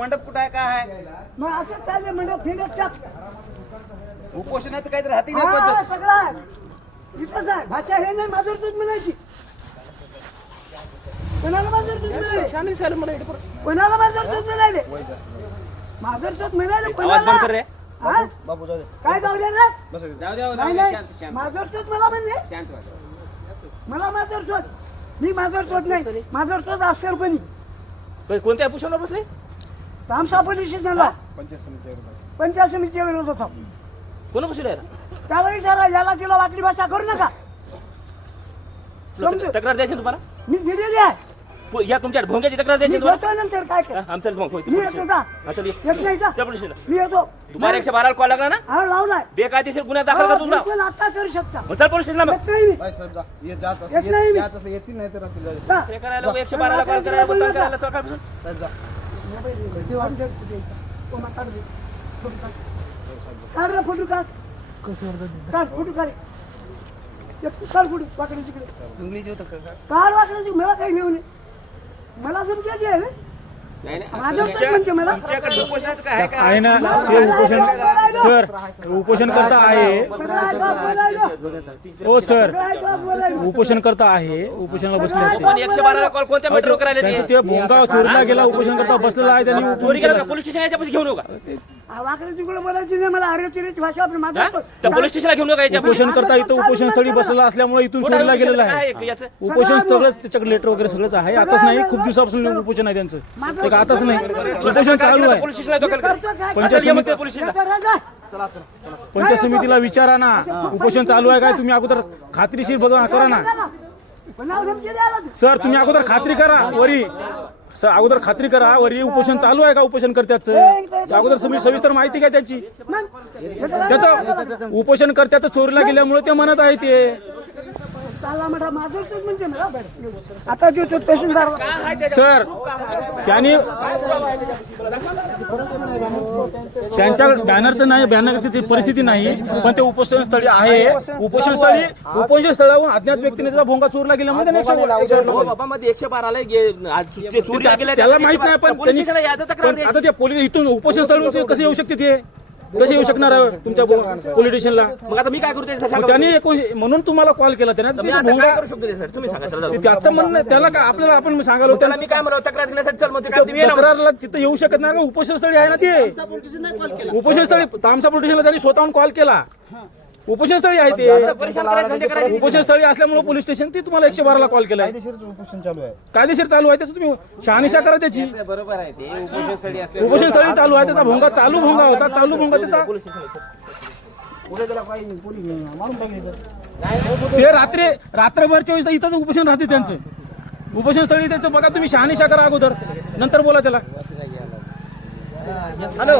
मंडप कुठं आहे काय आहे मग असं चाललंय मंडप फिरत उपोषणाचं काही राहते हा पद्धत सगळं आहे. इथंच आहे भाषा हे नाही माधुरतूच म्हणायची कोणाला माधुरतूच म्हणाले कोणाला माधुरतूच म्हणाले माधुरतूच म्हणाले कोणाला हा? काय जाऊ दे ना नाही नाही माधुरतूच मला म्हणजे मला माधुरतूच मी माधुरतूच नाही माधुरतूच असेल कोणी कोणत्या उपोषणावर बसले तामसा पोलीस स्टेशनला पंचायत समितीच्या विरोधात होता कोण बसले त्याला विचारा याला तिला वाकडी भाषा करू नका समजू. तक्रार द्यायची तुम्हाला मी दिलेली आहे या तुमच्या भोंग्याची तक्रार द्यायची मी तुम्हाला देतो नंतर काय कर आमचं मी येतो जा येत नाही का मी येतो तुम्हाला 112 कॉल लागला ना हा लावलाय बेकायदेशीर गुन्हा दाखल का तुमचा बिलकुल आता करू शकता मग चल पोलीस स्टेशनला मग येत नाही मी. येत नाही मी. का? हे करायला 112 ला कॉल करायला बोलतो करायला चौकापासून काढ रे फोटो काढ काढ फोटो काढ काढ फोटो वाकडे तिकडे काढ वाकडे तिकडे मला काही घेऊन ये. मला तुमच्या जे आहे नाही नाही माझं म्हणजे मला तुमच्याकडे उपोषणाचं काय आहे काय आहे ना ते उपोषण सर उपोषण करता आहे ओ सर उपोषण करता आहे उपोषणाला बसले पण होते 112 ला कॉल कोणत्या मीटर करायला त्यांचं ते भोंगा चोरीला गेला उपोषण करता बसलेला आहे त्यांनी चोरी केला का पोलीस स्टेशन याच्यापाशी घेऊन येऊ का वाकडे तिकडे बोलायची नाही मला अरेचिरीची भाषा आपण हा? माझं त्या पोलीस स्टेशनला घेऊन येऊ का याच्या उपोषण करता इथं उपोषण स्थळी बसलेला असल्यामुळे इथून चोरीला गेलेला आहे उपोषण स्थळच त्याच्याकडे लेटर वगैरे सगळंच आहे आताच नाही खूप दिवसापासून उपोषण आहे त्यांचं एक आताच नाही उपोषण चालू आहे पोलीस स्टेशनला दखल करा. पंचायत समिती पोलीस स्टेशनला पंचायत समितीला विचारा ना उपोषण चालू आहे काय तुम्ही अगोदर खात्रीशीर बघा करा ना सर तुम्ही अगोदर खात्री करा वरी सर अगोदर खात्री करा वरी उपोषण चालू आहे का उपोषण कर्त्याचं अगोदर तुम्ही सविस्तर माहिती काय त्याची त्याचं उपोषण कर्त्याचं चोरीला गेल्यामुळे ते म्हणत आहे ते आता जो तहसीलदार सर त्यांनी त्यांच्या बॅनरचं नाही बॅनरची परिस्थिती नाही पण ते उपोषण स्थळी आहे उपोषण स्थळावरून अज्ञात व्यक्तीने त्याचा भोंगा चोरला गेल्यामुळे त्याने 112 बाबा मध्ये 112 ला चोरीला गेल्या त्याला माहित नाही पण पोलीस स्टेशनला याचं तक्रार पण आता ते पोलीस इथून उपोषण स्थळावरून कसे येऊ शकते ते कसे येऊ शकणार आहे तुमच्या पोलीस स्टेशनला मग आता मी काय करू त्यासाठी सांगा त्यांनी म्हणून तुम्हाला कॉल केला त्याने मी आता काय करू शकतो त्यासाठी तुम्ही सांगा चला जाऊ. त्याचं म्हणणं आहे, त्याला काय आपल्याला आपण सांगायला त्याला मी काय म्हणतो तक्रार देण्यासाठी चल मग ते काय तुम्ही ये ना. तक्रारला तिथं येऊ शकत नाही का उपोषण स्थळी आहे ना ते उपोषण स्थळी तामसा पोलीस स्टेशनला त्यांनी स्वतःहून कॉल केला उपोषण स्थळी आहे ते परेशान करायचं धंदे करायचे. उपोषण स्थळी असल्यामुळे पोलीस स्टेशन ते तुम्हाला 112 ला कॉल केलाय कायदेशीर चालू आहे त्याचं तुम्ही शहानिशा करा त्याची बरोबर आहे ते उपोषण उपोषण स्थळी चालू आहे त्याचा भोंगा चालू भोंगा होता चालू भोंगा त्याचा ते रात्रभर 24 तास इथंच उपोषण राहते त्यांचं उपोषण स्थळी त्याचं बघा तुम्ही शहानिशा करा अगोदर नंतर बोला त्याला हॅलो